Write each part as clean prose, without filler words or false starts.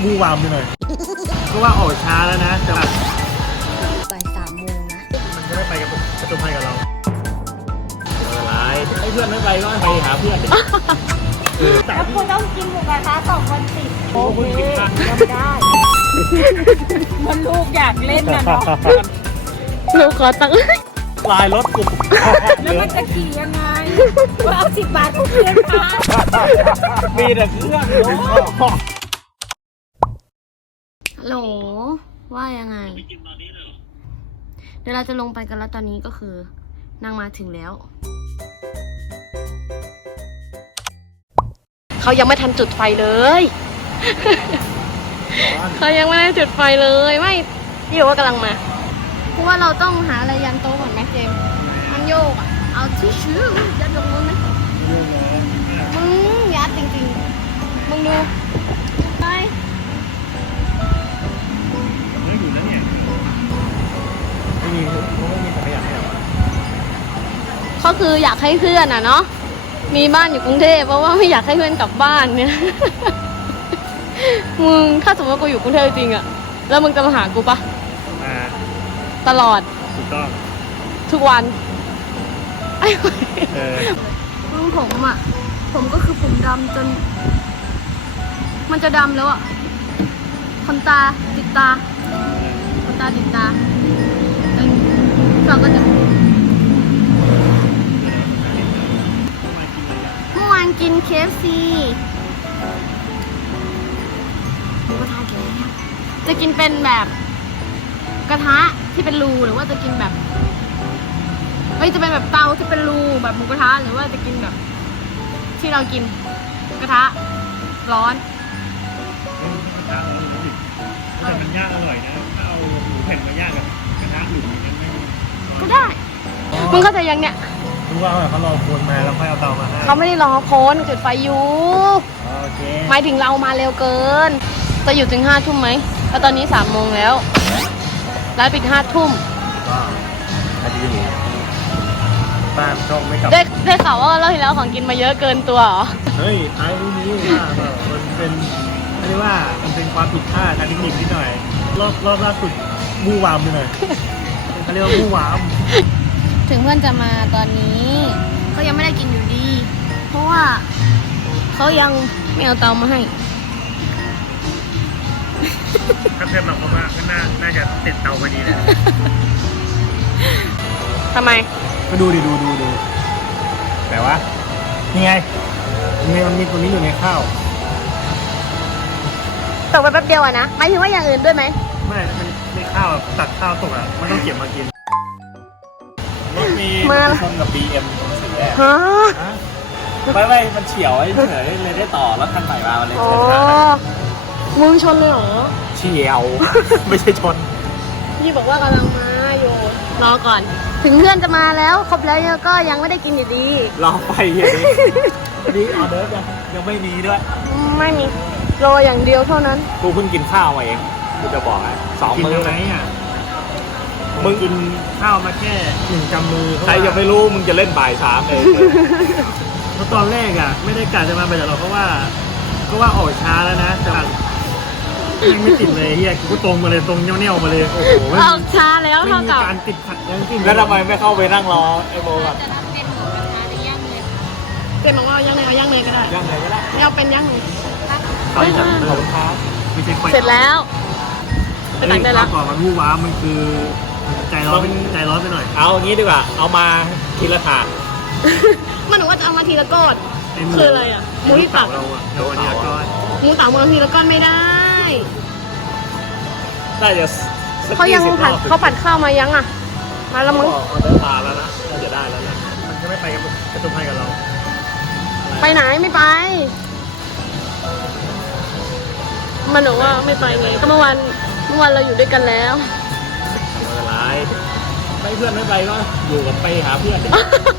วู่วามไปหน่อยก็ว่าออกช้าแล้วนะแต่บ่าย3 โมงนะมันจะไม่ไปกับประจนภัยกับเราอะไรให้เพื่อนไม่ไปก็ไปหาเพื่อนแล้วคุณต้องกินหมูกระทะ2 วันติดโอ้โหยังไม่ได้มันลูกอยากเล่นนะเนาะลูกขอตังค์ลายรถกูแล้วมันจะขี่ยังไงว่าเอา10 บาททุกเพื่อนค่ะมีแต่เครื่องฮัลโหลว่ายังไงเดี๋ยวเราจะลงไปกันแล้วตอนนี้ก็คือนางมาถึงแล้วเขายังไม่ทันจุดไฟเลยเขายังไม่ได้จุดไฟเลยไม่พี่บอกว่ากำลังมาเพราะว่าเราต้องหาอะไรยันโต๊ะก่อนไหมเจมมันโยกอ่ะเอาทิชชู่ยัดลงนู้นไหมมึงยัดจริงๆมึงดูไปไม่อยู่แล้วเนี่ยไม่มีเขาไม่มีแต่ไม่อยากให้เราเขาคืออยากให้เพื่อนอ่ะเนาะมีบ้านอยู่กรุงเทพเพราะว่าไม่อยากให้เพื่อนกลับบ้านเนี่ยมึงถ้าสมมติว่ากูอยู่กรุงเทพจริงอะแล้วมึงจะมาหากูปะตลอดถูกต้องทุกวันลุงผมอะผมก็คือผมดำจนมันจะดำแล้วอะขนตาติดตาขนตาติดตาเราก็จะเมื่อวานกิน KFC หมูกระทะกินแล้วจะกินเป็นแบบกระทะที่เป็นรูหรือว่าจะกินแบบจะเป็นแบบเตาที่เป็นรูแบบหมูกระทะหรือว่าจะกินแบบที่เรากินกระทะร้อนกระทะร้อนสิแต่มันย่างอร่อยนะถ้าเอาหมูแผ่นมาย่างกับกระทะอื่นมันไม่ก็ได้มึงเข้าใจยังเนี่ยรู้ว่าเขารอคนมาแล้วค่อยเอาเตามาให้เขาไม่ได้รอคนจุดไฟอยู่โอเคหมายถึงเรามาเร็วเกินจะอยู่ถึง5 ทุ่มไหมแล้วตอนนี้3 โมงแล้วร้านปิด5 ทุ่มว้าวอาทิตย์นี้บ้านช่องไม่กลับได้ข่าวว่าเราเห็นแล้วของกินมาเยอะเกินตัวเหรอเฮ้ยไอ้รู้นี้ว่ามันเป็นเรียกว่ามันเป็นความผิดพลาดทางเทคนิคนิดหน่อยรอบล่าสุดวู่วามไปหน่อยเขาเรียกว่าวู่วามถึงเพื่อนจะมาตอนนี้ก็ยังไม่ได้กินอยู่ดีเพราะว่าเขายังไม่เอาเตามาให้ถ้าเพื่อนบอกว่าก็น่าจะติดเตาพอดีเลยทำไมก็ดูแต่ว่านี่ไงมันมีตัวนี้อยู่ในข้าวตกไปแป๊บเดียวอะนะหมายถึงว่าอย่างอื่นด้วยไหมไม่มันในข้าวตักข้าวตกอะมันต้องเก็บมากินรถมีชนกับ BM สีแดงไม่มันเฉียวเฉยเลยได้ต่อแล้วคันใหม่มาเลยชนมึงชนเลยเหรอเฉียวไม่ใช่ชนพี่บอกว่ากำลังมาอยู่รอก่อนถึงเพื่อนจะมาแล้วครบแล้วก็ยังไม่ได้กินอยู่ดีรอไปอย่างนี้นี่ออเดอร์ยังไม่มีด้วยไม่มีรออย่างเดียวเท่านั้นกูเพิ่งกินข้าวมาเองกูจะบอกให้2 มื้อไหมอ่ะมึงกินข้าวมาแค่1 กำมือใครจะไม่รู้มึงจะเล่นบ่าย3เลยเพราะตอนแรกอ่ะไม่ได้กะจะมาไปแต่เราเพราะว่าออกช้าแล้วนะแต่ยังไม่ติดเลยเฮียกูก็ตรงมาเลยตรงเนี้ยมาเลยโอ้โหออกช้าแล้วเท่ากับการติดขัดยังจริงแล้วทำไมไม่เข้าไปนั่งรอไอ้โบก่อนจะรับเป็นหมูกระทะหรือย่างเนยเจนบอกว่าย่างเนยย่างเนยก็ได้ย่างเนยก็ได้ไม่เอาเป็นย่างเนยเอาอย่างเดิมครับเสร็จแล้วไปตักได้แล้วก่อนมันวู่ว้ามันคือใจร้อนไปหน่อยเอาอย่างนี้ดีกว่าเอามาทีละถาดมันหนูว่าจะเอามาทีละก้อนคืออะไรอ่ะหมูที่ตักเราอ่ะเดี๋ยวทีละก้อนหมูตักมาทีละก้อนไม่ได้จะเขายังเขาผัดข้าวมายังอ่ะมาแล้วมึงมาแล้วนะน่าจะได้แล้วนะมันจะไม่ไปกับประจนภัยกับเราไปไหนไม่ไปมันบอกว่าไม่ไปไงก็เมื่อวานเราอยู่ด้วยกันแล้วอะไรไม่เพื่อนไม่ไปก็อยู่กับไปหาเพื่อนดี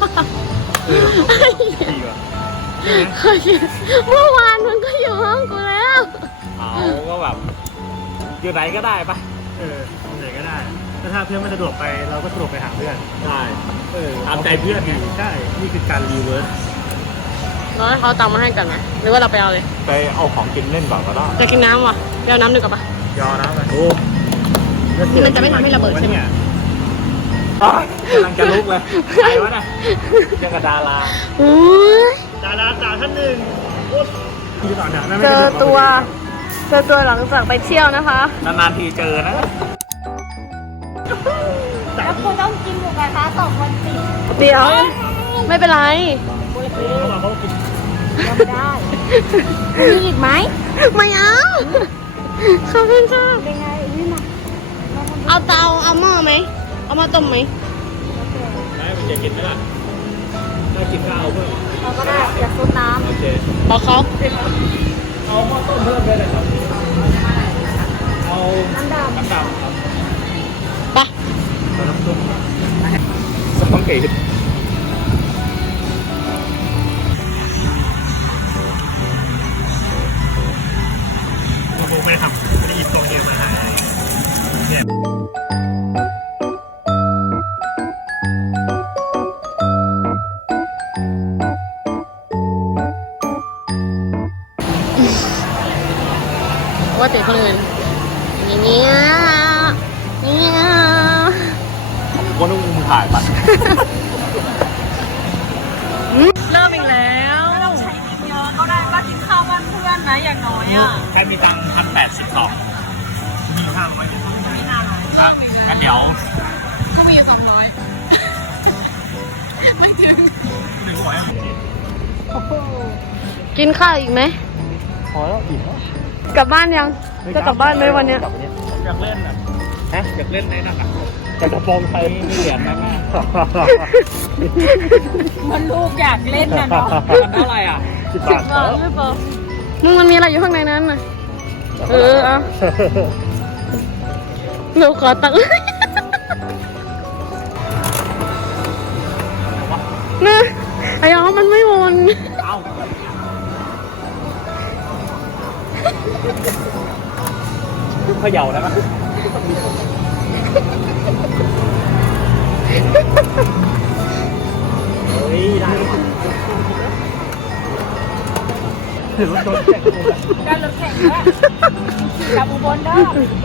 กว่าเมื่อวานมันก็อยู่ห้องกูแล้วเอาก็แบบอยู่ไหนก็ได้ปะไหนก็ได้ถ้าเพื่อนไม่สะดวกไปเราก็สะดวกไปหาเพื่อนใช่ตามใจเพื่อนไงใช่นี่คือการรีเวิร์สเราให้เขาเอาตังค์มาให้กันไหมหรือว่าเราไปเอาเลยไปเอาของกินเล่นก่อนก็ได้จะกินน้ำว่ะไปเอาน้ำดีกว่าปะยอนะไปโอ้นี่มันจะไม่ทำให้ระเบิดใช่ไหมกำลังจะลุกเลยใครวะน่ะเจ้ากระดาราอุ้ยดาราสาวท่านหนึ่งที่ต่อเนี่ยเจอตัวหลังจากไปเที่ยวนะคะนานๆทีเจอนะแล้วคุณต้องกินหมูกระทะ2 วันติดเดี๋ยว ไม่เป็นไรยังไม่ได้มีอีกไหมไม่เอาขอบคุณค่ะเป็นไงนี่มาเอาเตาเอาหม้อไหมเอามาต้มไหมได้มันจะกินไหมล่ะได้กินข้าวเพิ่มเราก็ได้อย่าซดน้โอเคบอกเขาเอาหม้อต้มเพิ่มได้เลยครับเอาำน้ำดำน้ำดำครับไปเอาน้ำส้มครับสปองเกตผมไม่ได้ทำไม่ได้หยิบตรงเกมมาให้เนี่ยว่าติดคนอื่นเนี่ยว่านุ่งมึงถ่ายปะเริ่มอีกแล้วเราใช้เงินเยอะเขาได้ก็กินข้าวบ้านเพื่อนนะอย่างน้อยอ่ะใครมีตังค์1,082มีข้าวไหมไม่นานหรอกครับงั้นเดี๋ยวก็มีอยู่200 ไม่ถึง กินข้าวอีกไหมพอแล้วอิ่มแล้วกลับบ้านยัง จะกลับบ้านไหมวันเนี้ยอยากเล่นอ่ะฮะอยากเล่นในนั่นอ่ะแต่กระโปรงไทยไม่เหรียญนะแม่มันลูกอยากเล่นนะเนาะมันเท่าไหร่อ่ะ10 บาทบาทไม่พอมึงมันมีอะไรอยู่ข้างในนั้นน่ะ เอาหนูขอตังค์นะไอ้อ๋อมันไม่วนเอ้าเขย่าได้ปะเฮ้ยได้ว่ะถือว่าโดนแจกเลยได้รถแข่งด้วยกลับอุบลได้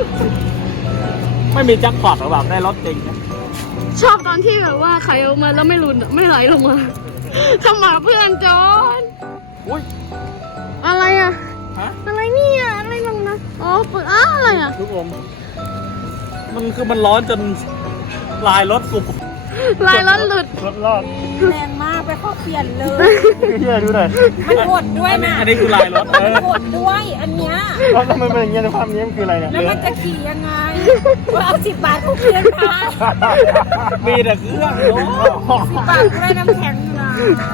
ไม่มีแจ็คพอตหรอแบบได้รถจริงนะชอบตอนที่แบบว่าใครเอามาแล้วไม่รุนอะไม่ไหลลงมาทำหมาเพื่อนจอนอุ้ยอะไรอะฮะอะไรเนี่ยอะไรลงนะอ๋อเปิดอะไรอะลูกอมมันคือมันร้อนจนลายรถกูลายล้อนหลุดรถรอดแรงมากไปข้อเปลี่ยนเลยเฮียดูหน่อยมันหดด้วยนะอันนี้คือลายรถมันหดด้วยอันเนี้ยแล้วทำไมเป็นอย่างเงี้ยในภาพนี้มันคืออะไรเนี่ยแล้วมันจะขี่ยังไงว่าเอา10 บาทกูเพียนมามีแต่เครื่องโอ้ 10 บาทกูได้น้ำแข็งอยู่นะ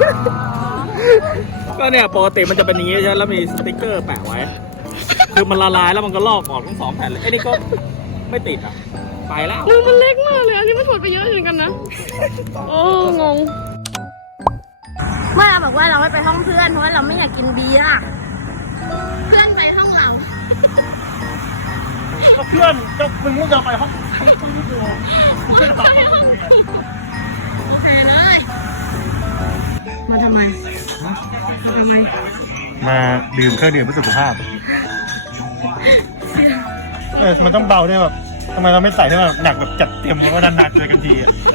ก็เนี่ยปกติมันจะเป็นอย่างงี้ใช่ไหมแล้วมีสติ๊กเกอร์แปะไว้ คือมันละลายแล้วมันก็ลอกออกทั้ง2 แผ่นเลยไอ้นี่ก็ไม่ติดอ่ะ ไปแล้วมือมันเล็กมากเลยอันนี้มันถดไปเยอะเหมือนกันนะโอ้งงเมื่อเราบอกว่าเราไม่ไปห้องเพื่อนเพราะว่าเราไม่อยากกินเบียร์เพื่อนไปห้องเราก็เพื่อนก็มึงมึงจะไปห้องโอเคเลยมาทำไมมาทำไมมาดื่มเครื่องดื่มเพื่อสุขภาพ มันต้องเบาด้วยแบบทำไมเราไม่ใส่ให้มันหนักแบบจัดเต็มเพราะว่านานๆเจอกันทีอ่ะ